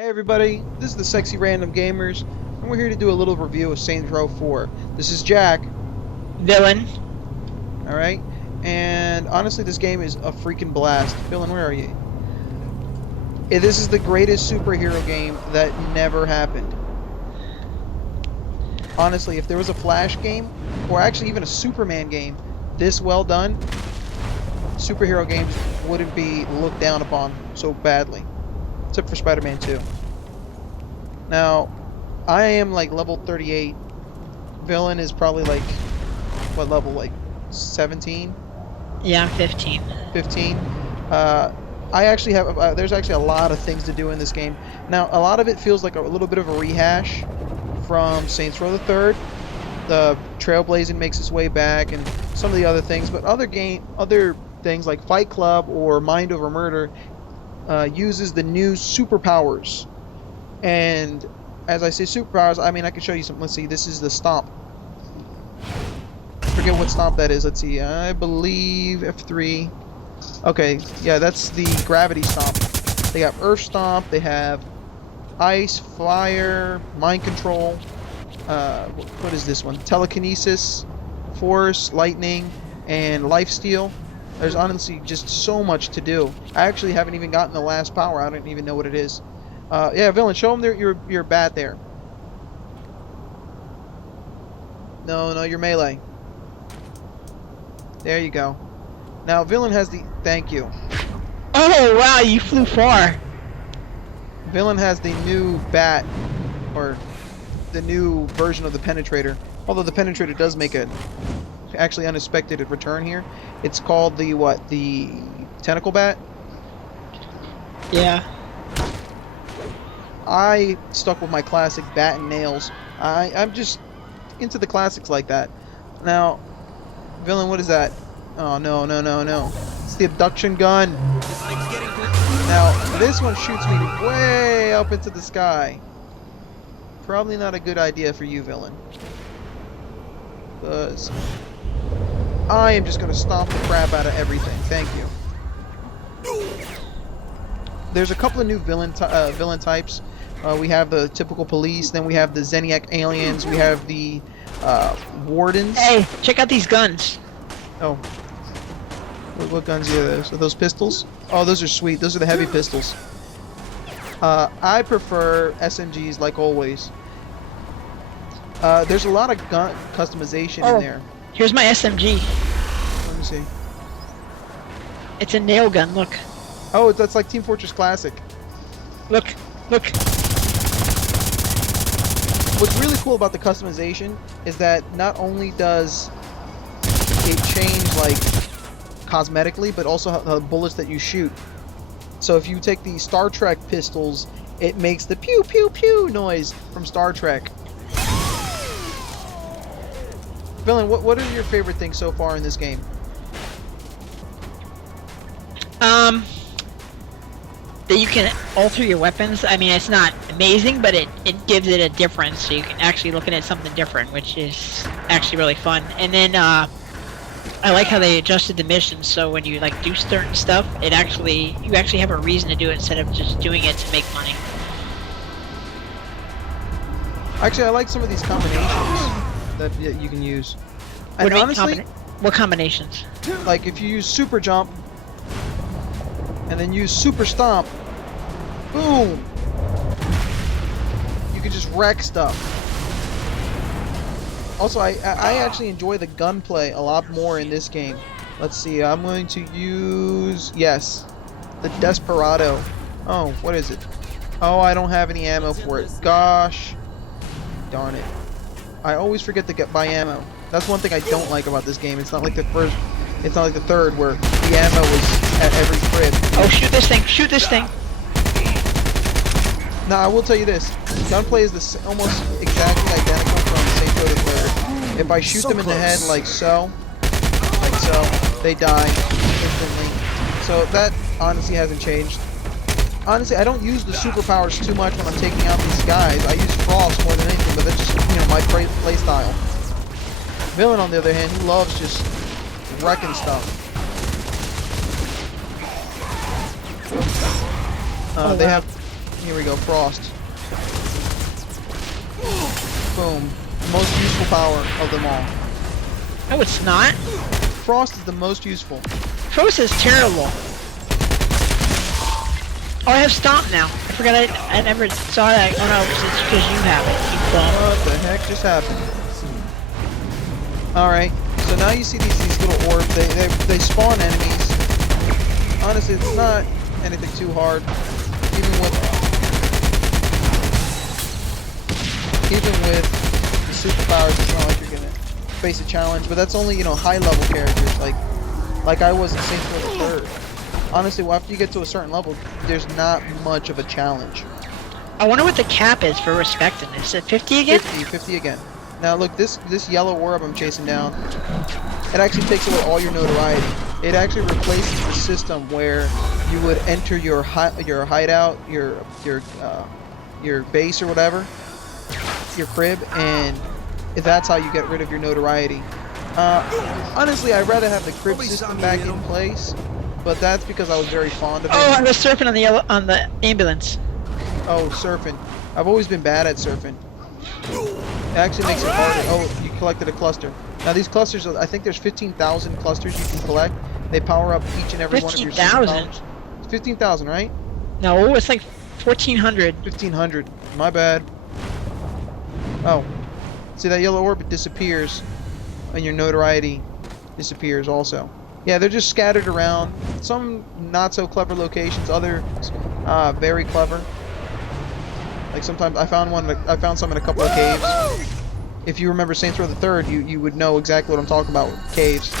Hey everybody, this is the Sexy Random Gamers, and we're here to do a little review of Saints Row 4. This is Jack, Villain. alright? And honestly, this game is a freaking blast. Villain, where are you? This is the greatest superhero game that never happened. Honestly, if there was a Flash game, or actually even a Superman game, this well done, superhero games wouldn't be looked down upon so badly. Except for Spider-Man 2. Now, I am like level 38. Villain is probably like, what level? Like 17? Yeah, I'm 15. 15? I actually have, there's actually a lot of things to do in this game. Now, a lot of it feels like a little bit of a rehash from Saints Row the 3rd. The Trailblazing makes its way back and some of the other things, but other things like Fight Club or Mind Over Murder uses the new superpowers. And as I say superpowers, I mean I can show you some. Let's see, this is the stomp. I forget what stomp that is. Let's see, I believe F3. Okay, yeah, that's the gravity stomp. They have earth stomp, they have ice, fire, mind control. What is this one? Telekinesis, force, lightning, and lifesteal. There's honestly just so much to do. I actually haven't even gotten the last power. I don't even know what it is. Yeah, Villain, show them your bat there. No, your melee. There you go. Now, Villain has the... Thank you. Oh, wow, you flew far. Villain has the new bat, or the new version of the Penetrator. Although the Penetrator does make a actually unexpected return here. It's called the, what? The Tentacle Bat? Yeah. I stuck with my classic bat and nails. I'm just into the classics like that. Now, Villain, what is that? Oh, no. It's the abduction gun. Now, this one shoots me way up into the sky. Probably not a good idea for you, Villain. Because I am just going to stomp the crap out of everything. Thank you. There's a couple of new villain types. We have the typical police, then we have the Zeniac aliens, we have the wardens. Hey, check out these guns. Oh. What guns are those? Are those pistols? Oh, those are sweet. Those are the heavy pistols. I prefer SMGs like always. There's a lot of gun customization in there. Here's my SMG. Let me see. It's a nail gun, look. Oh, that's like Team Fortress Classic. Look. What's really cool about the customization is that not only does it change like cosmetically, but also the bullets that you shoot. So if you take the Star Trek pistols, it makes the pew pew pew noise from Star Trek. Villain, what are your favorite things so far in this game? That you can alter your weapons. I mean, it's not amazing, but it gives it a difference, so you can actually look at something different, which is actually really fun. And then, I like how they adjusted the missions, so when you, like, do certain stuff, you actually have a reason to do it instead of just doing it to make money. Actually, I like some of these combinations that you can use. And honestly, what combinations? like if you use super jump and then use super stomp, boom, you can just wreck stuff. Also, I actually enjoy the gunplay a lot more in this game. Let's see, I'm going to use, yes, the Desperado. Oh, what is it? Oh, I don't have any ammo for it. Gosh darn it. I always forget to buy ammo. That's one thing I don't like about this game. It's not like the third where the ammo was at every crib. Oh, shoot this thing! Now, I will tell you this. Gunplay is almost exactly identical from Saints Row the 3rd. If I shoot them in the head like so, they die instantly. So that honestly hasn't changed. Honestly, I don't use the superpowers too much when I'm taking out these guys. I use Frost more than anything, but that's just, my play style. Villain, on the other hand, he loves just wrecking stuff. They have Here we go, Frost. Boom. Most useful power of them all. No, it's not. Frost is the most useful. Frost is terrible. Oh, I have Stomp now. I forgot I never saw that. Oh no, it's because you have it. You don't. What the heck just happened? Alright, so now you see these little orbs. They spawn enemies. Honestly, it's not anything too hard. Even with the superpowers, it's not like you're gonna face a challenge. But that's only, you know, high level characters like I was in Saints Row the 3rd. Honestly, well, after you get to a certain level, there's not much of a challenge. I wonder what the cap is for respect in this. Is it 50 again? 50 again. Now look, this yellow orb I'm chasing down, it actually takes away all your notoriety. It actually replaces the system where you would enter your hideout, your base or whatever, your crib, and that's how you get rid of your notoriety. Honestly, I'd rather have the crib system back in place, but that's because I was very fond of it. Oh, I was surfing on the ambulance. Oh, surfing. I've always been bad at surfing. It actually makes it harder. Oh, you collected a cluster. Now these clusters, I think there's 15,000 clusters you can collect. They power up each and every one of your 15,000? 15,000, right? No, it's like 1,400. 1,500. My bad. Oh. See that yellow orb? It disappears. And your notoriety disappears also. Yeah, they're just scattered around. Some not so clever locations, others very clever. Like sometimes I found some in a couple of caves. If you remember Saints Row the 3rd, you would know exactly what I'm talking about with caves.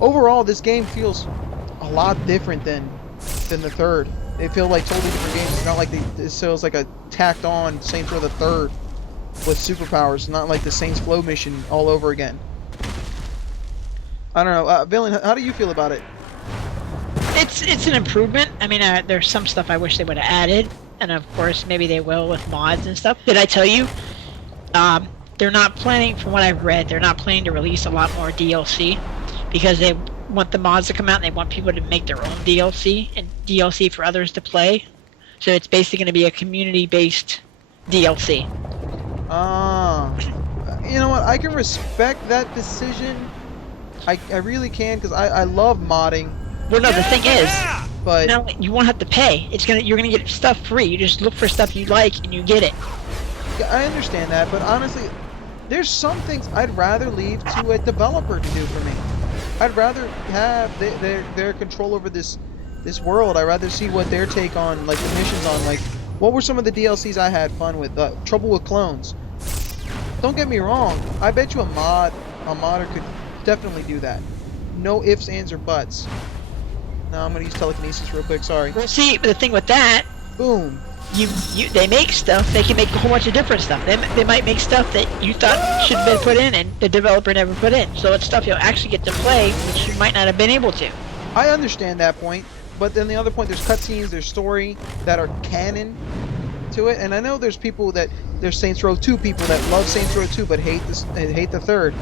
Overall, this game feels a lot different than the 3rd. They feel like totally different games. It's not like this feels like a tacked on Saints Row the 3rd with superpowers, not like the Saints Flow mission all over again. I don't know, Villain, how do you feel about it? It's an improvement. I mean, there's some stuff I wish they would have added, and of course maybe they will with mods and stuff. Did I tell you? They're not planning, from what I've read, they're not planning to release a lot more DLC because they want the mods to come out and they want people to make their own DLC and DLC for others to play. So it's basically going to be a community-based DLC. You know what? I can respect that decision. I really can, because I love modding. Well, no, the thing is, but no, you won't have to pay. You're gonna get stuff free. You just look for stuff you like and you get it. yeah, I understand that, but honestly, there's some things I'd rather leave to a developer to do for me. I'd rather have their control over this world. I'd rather see what their take on, like, the missions on, like, what were some of the DLCs I had fun with? Trouble with Clones. Don't get me wrong. I bet you a modder could definitely do that. No ifs, ands, or buts. Now I'm gonna use telekinesis real quick. Sorry. Well, see, the thing with that, Boom. they make stuff. They can make a whole bunch of different stuff. They might make stuff that you thought should have been put in and the developer never put in. So it's stuff you'll actually get to play, which you might not have been able to. I understand that point, but then the other point, there's cutscenes, there's story that are canon to it, and I know there's Saints Row 2 people that love Saints Row 2 but hate the 3rd.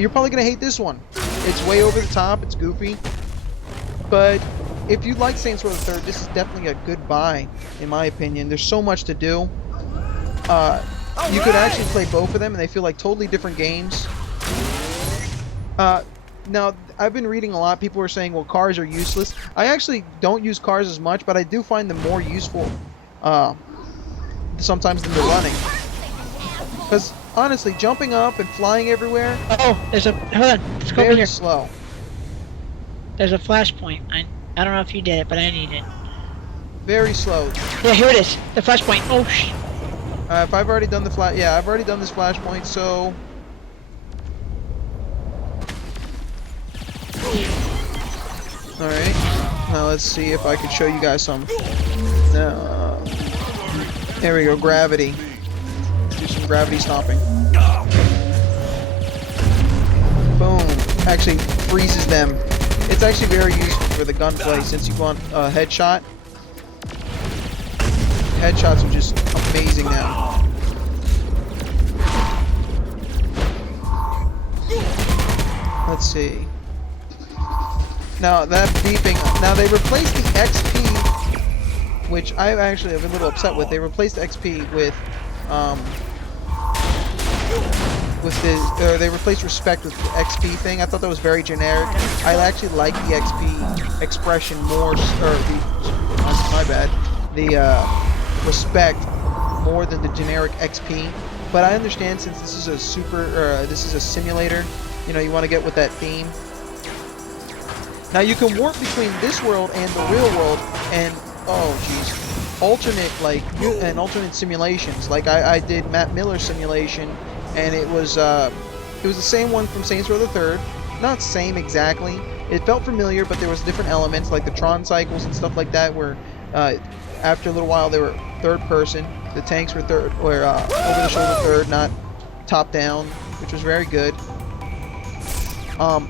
You're probably gonna hate this one. It's way over the top. It's goofy. But if you like Saints Row the 3rd, this is definitely a good buy, in my opinion. There's so much to do. You could actually play both of them, and they feel like totally different games. Now, I've been reading a lot. People are saying, well, cars are useless. I actually don't use cars as much, but I do find them more useful sometimes than the running. Because, honestly, jumping up and flying everywhere... Oh, hold on. Let's go over very here. slow. There's a flashpoint. I don't know if you did it, but I need it. Very slow. Yeah, here it is. The flashpoint. Oh, If I've already done I've already done this flashpoint, so... Alright. Now let's see if I can show you guys some. There we go, gravity. Do some gravity stomping. Boom. Actually freezes them. It's actually very useful for the gunplay since you want a headshot. Headshots are just amazing now. Let's see. Now that beeping. Now they replaced the XP which I actually have been a little upset with. They replaced XP um, they replaced respect with the XP thing. I thought that was very generic. I actually like the XP expression more, or my bad, the respect more than the generic XP. But I understand since this is this is a simulator, you know, you want to get with that theme. Now you can warp between this world and the real world, and oh jeez, alternate simulations. Like I did Matt Miller's simulation, and it was the same one from Saints Row the Third. Not same exactly. It felt familiar, but there was different elements like the Tron cycles and stuff like that, where after a little while they were third person. The tanks were over the shoulder third, not top down, which was very good. Oh,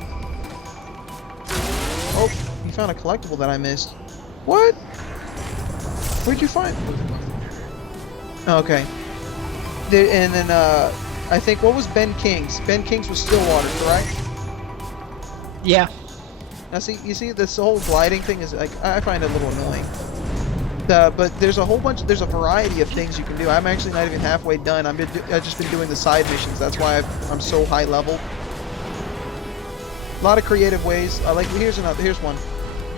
you found a collectible that I missed. What? Where'd you find? Okay. And then I think, what was Ben King's? Ben King's was Stillwater, correct? Yeah. Now see, you see this whole gliding thing is like, I find it a little annoying. But there's there's a variety of things you can do. I'm actually not even halfway done. I've just been doing the side missions. That's why I'm so high level. A lot of creative ways. Here's one.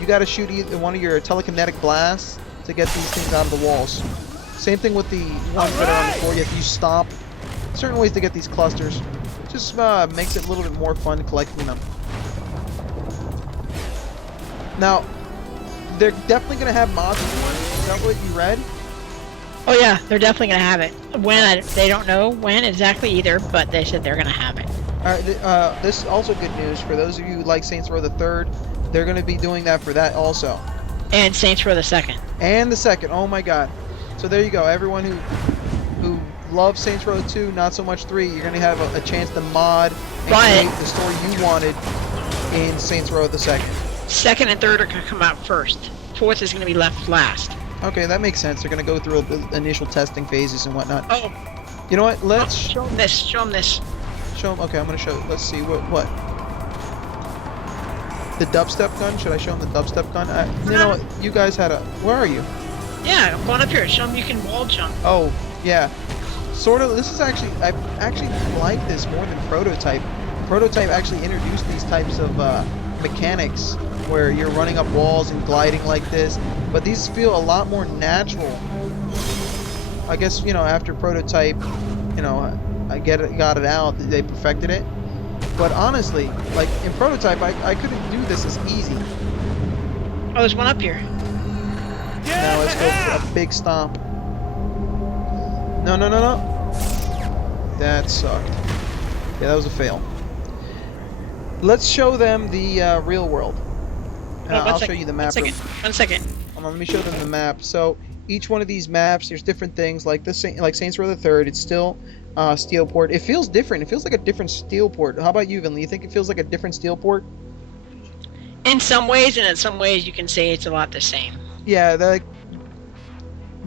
You got to shoot either one of your telekinetic blasts to get these things out of the walls. Same thing with the ones that are on the floor. You have to use stomp. Certain ways to get these clusters. Just makes it a little bit more fun collecting them. Now, they're definitely going to have mods for it. Is that what you read? Oh yeah, they're definitely gonna have it. When they don't know when exactly either, but they said they're gonna have it. Alright, this is also good news for those of you who like Saints Row the Third. They're gonna be doing that for that also. And Saints Row the Second. And the second. Oh my god. So there you go. Everyone who loves Saints Row 2, not so much 3, you're gonna have a chance to mod and create the story you wanted in Saints Row the Second. Second and third are gonna come out first. Fourth is gonna be left last. Okay, that makes sense. They're gonna go through initial testing phases and whatnot. Oh. You know what? Let's show them this. Show them this. Show them. Okay, I'm gonna show. Let's see what. The dubstep gun. Should I show them the dubstep gun? You know what? You guys had a. Where are you? Yeah, come on up here. Show them you can wall jump. Oh yeah, sort of. This is actually. I actually like this more than Prototype. Prototype actually introduced these types of mechanics where you're running up walls and gliding like this, but these feel a lot more natural. I guess, you know, after Prototype, you know, got it out, they perfected it. But honestly, like in Prototype, I couldn't do this as easy. Oh, there's one up here. Now let's go for a big stomp. No. That sucked. Yeah, that was a fail. Let's show them the real world. I'll show you the map. One second. Hold on, let me show them the map. So each one of these maps, there's different things. Like Saints Row the Third, it's still Steelport. It feels different. It feels like a different Steelport. How about you, Vinley? You think it feels like a different Steelport? In some ways, and in some ways, you can say it's a lot the same. Yeah, like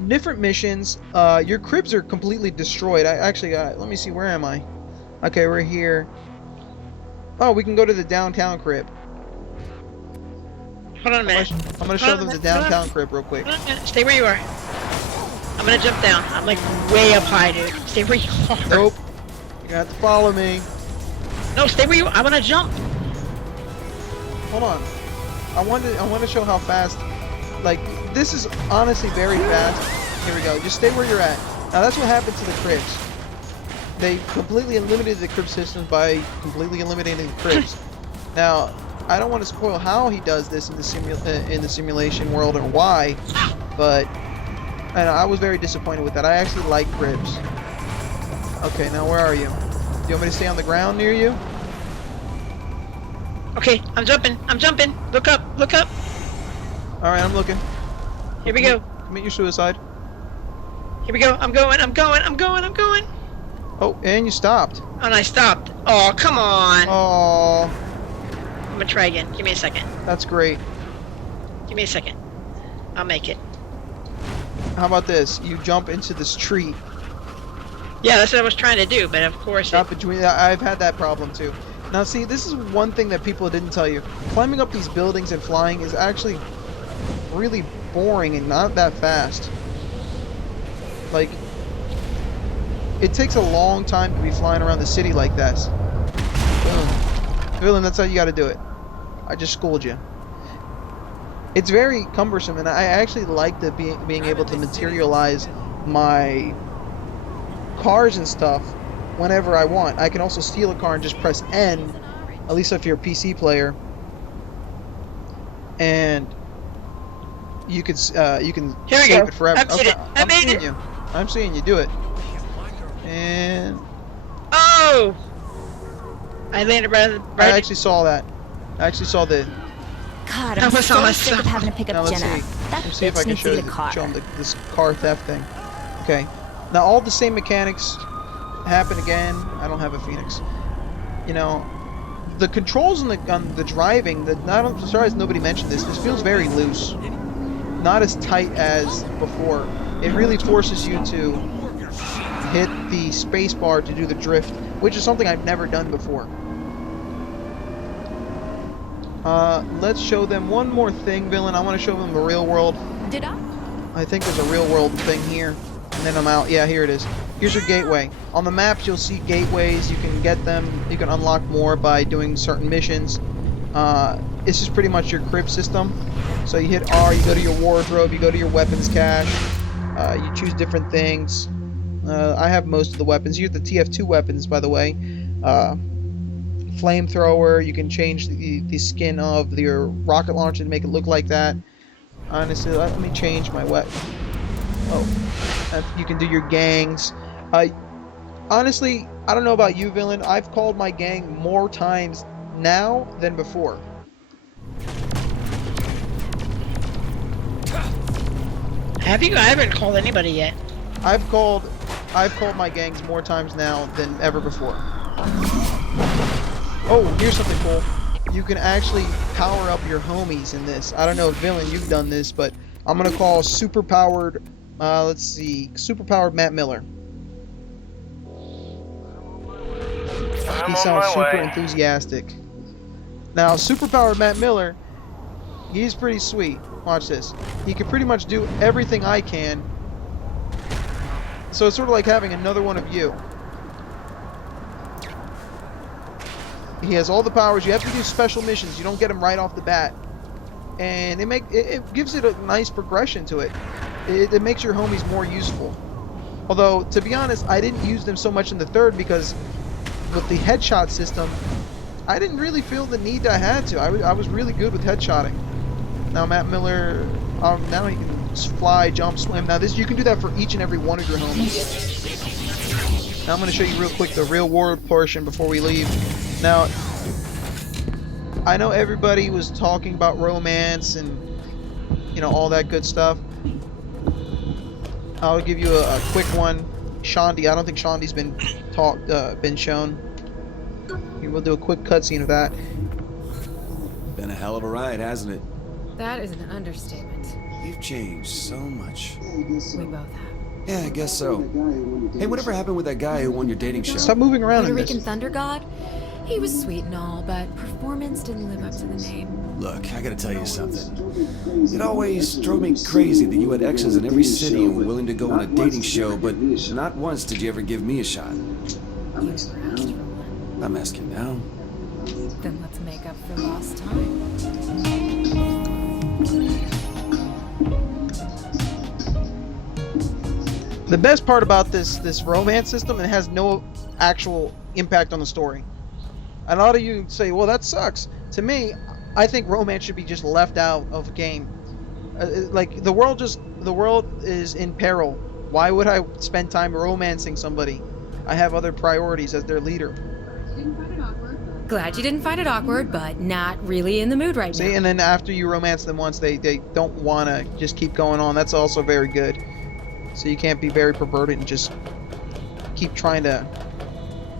different missions. Your cribs are completely destroyed. Let me see. Where am I? Okay, we're here. Oh, we can go to the downtown crib. Hold on a minute. I'm gonna show them the downtown crib real quick. Stay where you are. I'm gonna jump down. I'm like way up high, dude. Stay where you are. Nope. You're gonna have to follow me. No, stay where you are. I'm gonna jump. Hold on. I want to show how fast. Like, this is honestly very fast. Here we go. Just stay where you're at. Now that's what happened to the cribs. They completely eliminated the crib systems by completely eliminating the cribs. Now, I don't want to spoil how he does this in the simulation world or why, but I was very disappointed with that. I actually like cribs. Okay, now where are you? Do you want me to stay on the ground near you? Okay, I'm jumping. I'm jumping. Look up. Look up. All right, I'm looking. Here we go. Commit your suicide. Here we go. I'm going. I'm going. I'm going. I'm going. Oh, and you stopped. And I stopped. Oh, come on. Oh. I'm gonna try again. Give me a second. That's great. Give me a second. I'll make it. How about this? You jump into this tree. Yeah, that's what I was trying to do, but of course I've had that problem too. Now see, this is one thing that people didn't tell you. Climbing up these buildings and flying is actually really boring and not that fast. Like, it takes a long time to be flying around the city like this. Boom. Villain, that's how you gotta do it. I just schooled you. It's very cumbersome, and I actually like the being able to materialize my cars and stuff whenever I want. I can also steal a car and just press N, at least if you're a PC player, and you can Here we save go. it forever. I made it. I I'm made seeing it. you. I'm seeing you do it. And Oh! I landed I right. actually saw that. I actually saw the. God, That I'm was so awesome. sick of having to pick Now up let's Jenna. see. That Let's see if I bitch can needs to show get a car. him this car theft thing. Okay. Now all the same mechanics happen again. I don't have a Phoenix. You know, the controls on the driving. I'm surprised nobody mentioned this. This feels very loose. Not as tight as before. It really forces you to hit the space bar to do the drift, which is something I've never done before. Let's show them one more thing, Villain. I want to show them the real world. Did I? I think there's a real world thing here, and then I'm out. Yeah, here it is. Here's your gateway. On the maps, you'll see gateways. You can get them. You can unlock more by doing certain missions. This is pretty much your crib system. So you hit R, you go to your wardrobe, you go to your weapons cache. You choose different things. I have most of the weapons. Here's the TF2 weapons, by the way. Flamethrower. You can change the skin of your rocket launcher to make it look like that. Honestly, let me change my weapon. Oh, you can do your gangs. Honestly, I don't know about you, Villain. I've called my gang more times now than before. Have you? I haven't called anybody yet. I've called my gangs more times now than ever before. Oh, here's something cool. You can actually power up your homies in this. I don't know if Villain you've done this, but I'm gonna call superpowered. Let's see, superpowered Matt Miller. He sounds super enthusiastic. Now, superpowered Matt Miller, he's pretty sweet. Watch this. He can pretty much do everything I can. So it's sort of like having another one of you. He has all the powers. You have to do special missions. You don't get them right off the bat. And it gives it a nice progression to it. It makes your homies more useful. Although, to be honest, I didn't use them so much in the third because with the headshot system, I didn't really feel the need I had to. I was really good with headshotting. Now Matt Miller, now he can fly, jump, swim. Now this, you can do that for each and every one of your homies. Now I'm going to show you real quick the real world portion before we leave. Now, I know everybody was talking about romance and, you know, all that good stuff. I'll give you a quick one. Shondi, I don't think Shondi's been shown. We'll do a quick cutscene of that. Been a hell of a ride, hasn't it? That is an understatement. You've changed so much. We both have. Yeah, I guess so. Hey, whatever happened with that guy who won your dating show? Stop moving around Puerto in Rican this. Thunder God? He was sweet and all, but performance didn't live up to the name. Look, I gotta tell you something. It always drove me crazy that you had exes in every city and were willing to go on a dating show, but not once did you ever give me a shot. You never asked for one. I'm asking now. Then let's make up for lost time. The best part about this romance system, it has no actual impact on the story. And a lot of you say, well, that sucks. To me, I think romance should be just left out of a game. Like, the world is in peril. Why would I spend time romancing somebody? I have other priorities as their leader. Glad you didn't find it awkward, but not really in the mood right See, now. and then after you romance them once, they don't want to just keep going on. That's also very good. So you can't be very perverted and just keep trying to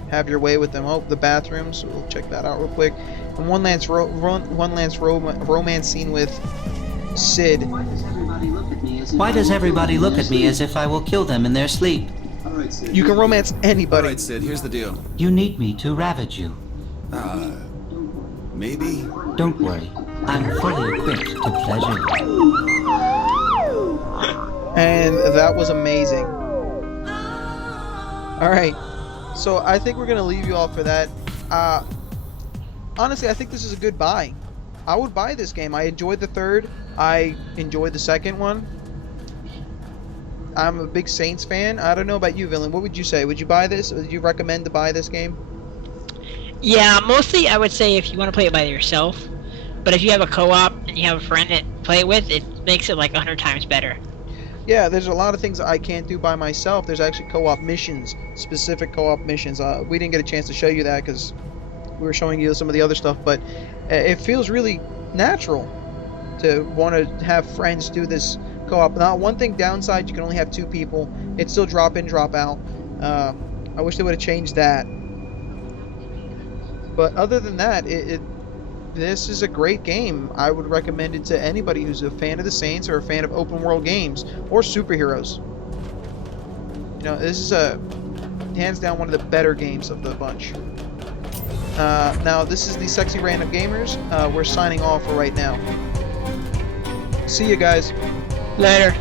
have your way with them. Oh, the bathrooms. We'll check that out real quick. And one last romance scene with Sid. Why does everybody look at me as if I will kill them in their sleep? You can romance anybody. Alright, Sid, here's the deal. You need me to ravage you. Maybe? Don't worry. I'm fully equipped to pleasure you. and that was amazing. All right, so I think we're gonna leave you all for that. Honestly, I think this is a good buy. I would buy this game. I enjoyed the third. I enjoyed the second one. I'm a big Saints fan. I don't know about you, Villain. What would you say? Would you buy this? Would you recommend to buy this game? Yeah, mostly I would say if you want to play it by yourself. But if you have a co-op and you have a friend to play it with, it makes it like 100 times better. Yeah, there's a lot of things I can't do by myself. There's actually co-op missions, specific co-op missions. We didn't get a chance to show you that because we were showing you some of the other stuff, but it feels really natural to want to have friends do this co-op. Now, one thing downside, you can only have 2 people. It's still drop in, drop out. I wish they would have changed that. But other than that, this is a great game. I would recommend it to anybody who's a fan of the Saints or a fan of open world games or superheroes. You know, this is hands down one of the better games of the bunch. Now, this is the Sexy Random Gamers. We're signing off for right now. See you guys. Later.